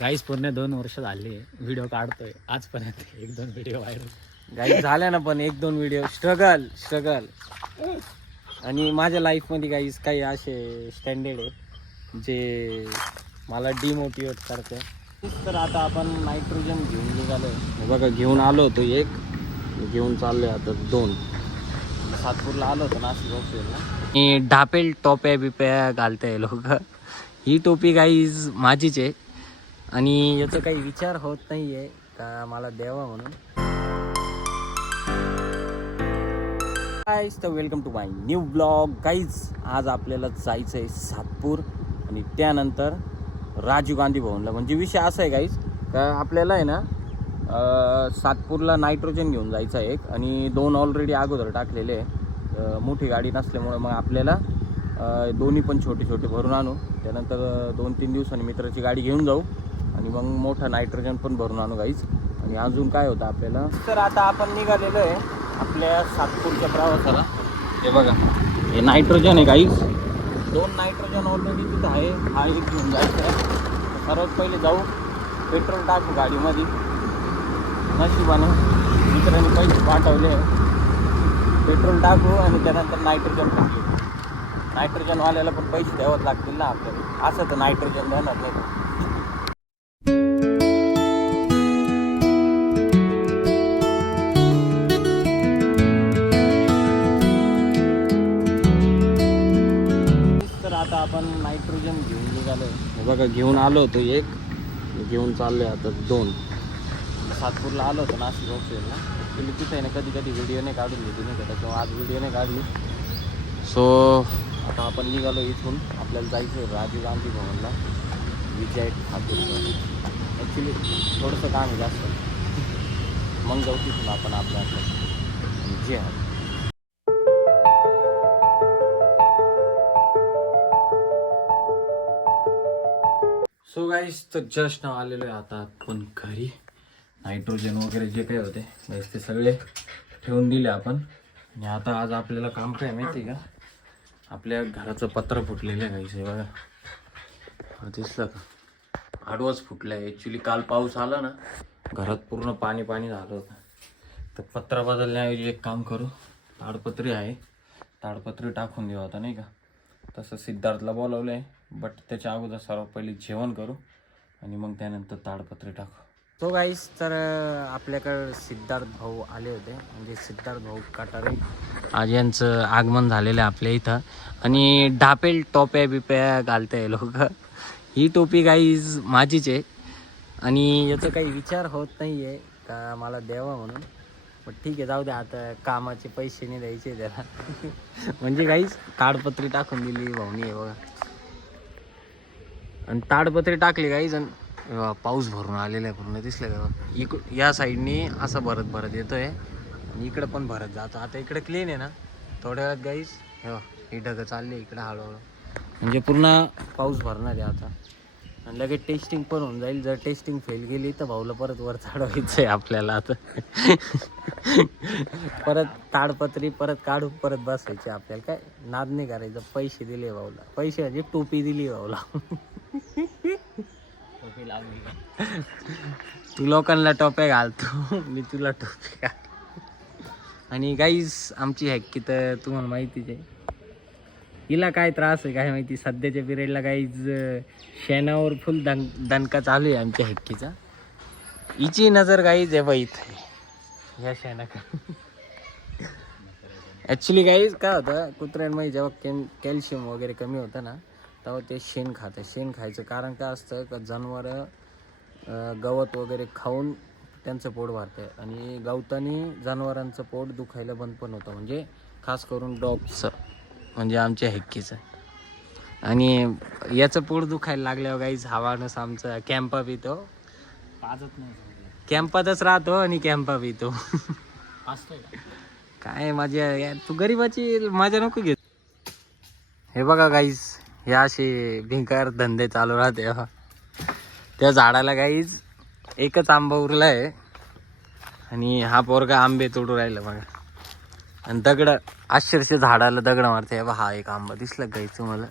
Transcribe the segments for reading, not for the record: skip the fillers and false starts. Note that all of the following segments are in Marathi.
गाईस पूर्ण 2 वर्ष झाले व्हिडिओ काढतोय आजपर्यंत 1-2 व्हिडिओ व्हायरल. गाईज झाल्या ना, पण 1-2 व्हिडिओ स्ट्रगल. आणि माझ्या लाईफमध्ये गाईज काही असे स्टँडर्ड आहे जे मला डिमोटिवेट करते. तर आता आपण नायट्रोजन घेऊन निघालो. हे बघा, घेऊन आलो होतो एक, घेऊन चाललोय आता 2. सातपूरला आलो होतो नाशिक ऑफिसला. आणि ढापेल टोप्या बिप्या घालताय लोक. ही टोपी गाईज माझीच आहे आणि याचा काही विचार होत नाही आहे का मला द्यावा म्हणून. गाईज, तर welcome to my new blog. Guys, आज आपल्याला जायचं आहे सातपूर आणि त्यानंतर राजीव गांधी भवनला. म्हणजे विषय असा आहे गाईज का आपल्याला आहे ना सातपूरला नायट्रोजन घेऊन जायचं आहे एक, आणि 2 ऑलरेडी अगोदर टाकलेले आहे. मोठी गाडी नसल्यामुळे मग आपल्याला दोन्ही पण छोटे छोटे भरून आणू. त्यानंतर 2-3 दिवसांनी मित्राची गाडी घेऊन जाऊ आणि मग मोठं नायट्रोजन पण भरून आणू गाईज. आणि अजून काय होतं आपल्याला, तर आता आपण निघालेलो आहे आपल्या सातपूरच्या प्रवासाला. हे बघा, हे नायट्रोजन आहे गाईज. 2 नायट्रोजन ऑलरेडी तिथं आहे. हा एक घेऊन जायचं आहे. सर्वात पहिले जाऊ, पेट्रोल टाकू गाडीमध्ये. नशिबाने मित्रांनी पैसे पाठवले, पेट्रोल टाकू आणि त्यानंतर नायट्रोजन पण घेऊ. नायट्रोजनवाल्याला पण पैसे द्यावं लागतील ना आपल्याला, असं तर नायट्रोजन देणार नाही का. तर आता आपण नायट्रोजन घेऊन निघालो. हे बघा, घेऊन आलो होतो एक, घेऊन चाललोय आता 2. सातपूरला आलो होतो नाशिक ऑफिसला. ॲक्च्युली तिथे आहे ना कधी कधी व्हिडिओ नाही काढून घेतली नाही का, किंवा आज व्हिडिओ नाही काढली. सो आता आपण निघालो इथून. आपल्याला जायचं आहे राजीव गांधी भवनला, विजय ठाकूर. ॲक्च्युली थोडंसं काम आहे जास्त, मग जाऊ तिथून आपण आपल्या जे आहे. सो गाईस, तर जस्ट नाव आलेलो आहे आता आपण घरी. नायट्रोजन वगैरे जे काही होते गाईस ते सगळे ठेवून दिले आपण. आणि आता आज आपल्याला काम काय माहिती आहे का, आपल्या घराचं पत्र फुटलेलं आहे गाईस. हे बघा, दिसलं का, आडवंच फुटलं आहे. ॲक्च्युली काल पाऊस आला ना, घरात पूर्ण पाणी झालं होतं. तर पत्रा बदलण्याऐवजी एक काम करू, ताडपत्री आहे, ताडपत्री टाकून देऊ आता, नाही का. तसं सिद्धार्थला बोलावलं आहे, बट त्याच्या अगोदर सर्वात पहिले जेवण करू आणि मग त्यानंतर ताडपत्री टाकू. तो गाईस, तर आपल्याकडं सिद्धार्थ भाऊ आले होते, म्हणजे सिद्धार्थ भाऊ काटारे. आज यांचं आगमन झालेलं आहे आपल्या इथं. आणि ढापेल टोप्या बिप्या घालताय लोक. ही टोपी गाईज माझीच आहे आणि याचा काही विचार होत नाही आहे का मला द्यावा म्हणून. पण ठीक आहे, जाऊ द्या, आता कामाचे पैसे नाही द्यायचे त्याला. म्हणजे गाईज ताडपत्री टाकून दिली भाऊनी. आहे बघा, आणि ताडपत्री टाकली गाईज. आणि पाऊस भरून आलेला आहे पूर्ण, दिसलं का. या साईडनी असं भरत येतोय आणि इकडं पण भरत जातो. आता इकडे क्लीन आहे ना, थोड्या वेळात गाईज ही ढगं चालली इकडे हळूहळू. म्हणजे पूर्ण पाऊस भरणार आहे आता आणि लगेच टेस्टिंग पण होऊन जाईल. जर टेस्टिंग फेल गेली तर भाऊला परत वर चढवायचं आहे आपल्याला आता. परत ताडपत्री परत काढून परत बसायची आपल्याला. काय नाद नाही करायचं. पैसे दिले भाऊला, पैसे म्हणजे टोपी दिली भाऊला. टोपी लावली. तू लोकांना टोप्या घालतो, मी तुला टोपी घाल. आणि गाईज आमची हॅक्की तर तुम्हाला माहितीच आहे. हिला काय त्रास आहे काय माहिती, सध्याच्या पिरियडला गाईज शेणावर फुल दणका चालू आहे आमच्या हॅक्कीचा. हिची नजर गाईज आहे बाई इथे या शेणाक. ॲक्च्युली गाईज काय होतं, कुत्र्यांमध्ये जेव्हा कॅल्शियम वगैरे कमी होतं ना, तेव्हा ते शेण खातं. शेण खायचं कारण काय असतं का, जनावरं गवत वगैरे खाऊन त्यांचं पोट भरतं आणि गवतानी जनावरांचं पोट दुखायला बंद पण होतं. म्हणजे खास करून डॉगचं, म्हणजे आमच्या हॅक्कीचं. आणि याचं पोट दुखायला लागल्यावर गाईज हवानच आमचा कॅम्पा पितो. पाजत नाही, कॅम्पातच राहतो आणि कॅम्पा पितो. पाजतोय का काय माझ्या यार, तू गरीबाची मजा नको घेत. हे बघा गाईज, हे असे भिंकार धंदे चालू राहते. त्या झाडाला गाईज एकच आंबा उरला आहे आणि हा पोरगा आंबे तोडू राहिला बघा. आणि दगड अक्षरशः झाडाला दगड मारते. हा एक आंबा दिसला गाईज तुम्हाला,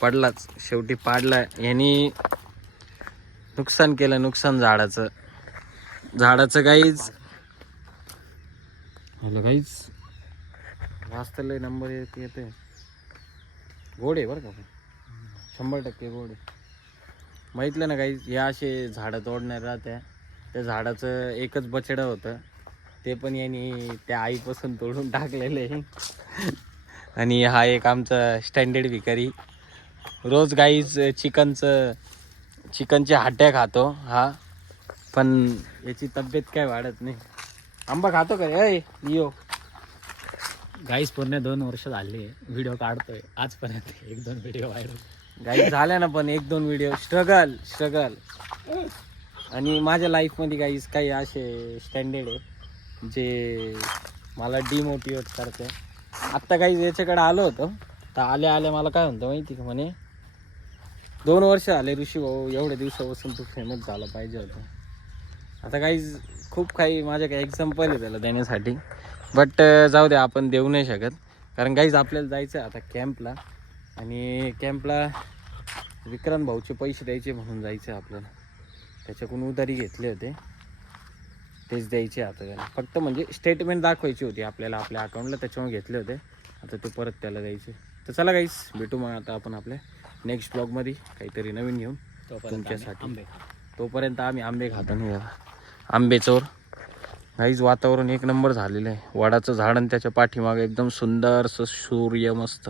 पडलाच शेवटी, पाडला यांनी. नुकसान केलं, नुकसान झाडाचं काहीच. हॅलो काहीच वाजता लय नंबर येते. गोड आहे बरं का, 100% गोड आहे. माहितलं ना काही, या असे झाडं तोडणार राहत्या. त्या झाडाचं एकच बछडं होतं, ते पण यांनी त्या आईपासून तोडून टाकलेलं आहे. आणि हा एक आमचा स्टँडर्ड भिकारी, रोज गाईच चिकनच्या हाट्या खातो हा, पण याची तब्येत काय वाढत नाही. आंबा खातो का रे लिओ? गाईस पूर्ण 2 वर्ष झाले व्हिडिओ काढतोय, आजपर्यंत 1-2 व्हिडिओ व्हायरल. गाईज झाल्या ना, पण 1-2 व्हिडिओ स्ट्रगल. आणि माझ्या लाईफमध्ये गाईज काही असे स्टँडर्ड आहे जे मला डिमोटिवेट करते. आत्ता काही याच्याकडे आलो होतो, तर आल्या मला काय म्हणतो माहिती का, म्हणे 2 वर्ष झाले ऋषी भाऊ, एवढ्या दिवसापासून तू फेमस झाला पाहिजे होता. आता काहीच खूप काही माझ्या काही एक्झाम्पल आहे त्याला देण्यासाठी, बट जाऊ दे, आपण देऊ नाही शकत. कारण काहीच आपल्याला जायचं आहे आता कॅम्पला, आणि कॅम्पला विक्रांत भाऊचे पैसे द्यायचे म्हणून जायचे आपल्याला. त्याच्याकडून उधारी घेतले होते, तेच द्यायचे आता त्याला. फक्त म्हणजे स्टेटमेंट दाखवायची होती आपल्याला आपल्या अकाउंटला, त्याच्यामुळे घेतले होते. आता ते परत त्याला द्यायचे. तर चला गाईस, भेटू मग आता आपण आपल्या नेक्स्ट ब्लॉगमध्ये काहीतरी नवीन घेऊन तुमच्यासाठी. तोपर्यंत आम्ही आंबे खातो नाही, आंबे चोर. गाईज वातावरण 1 नंबर झालेलं आहे. वडाचं झाड आणि त्याच्या पाठीमागे एकदम सुंदर सूर्य मस्त.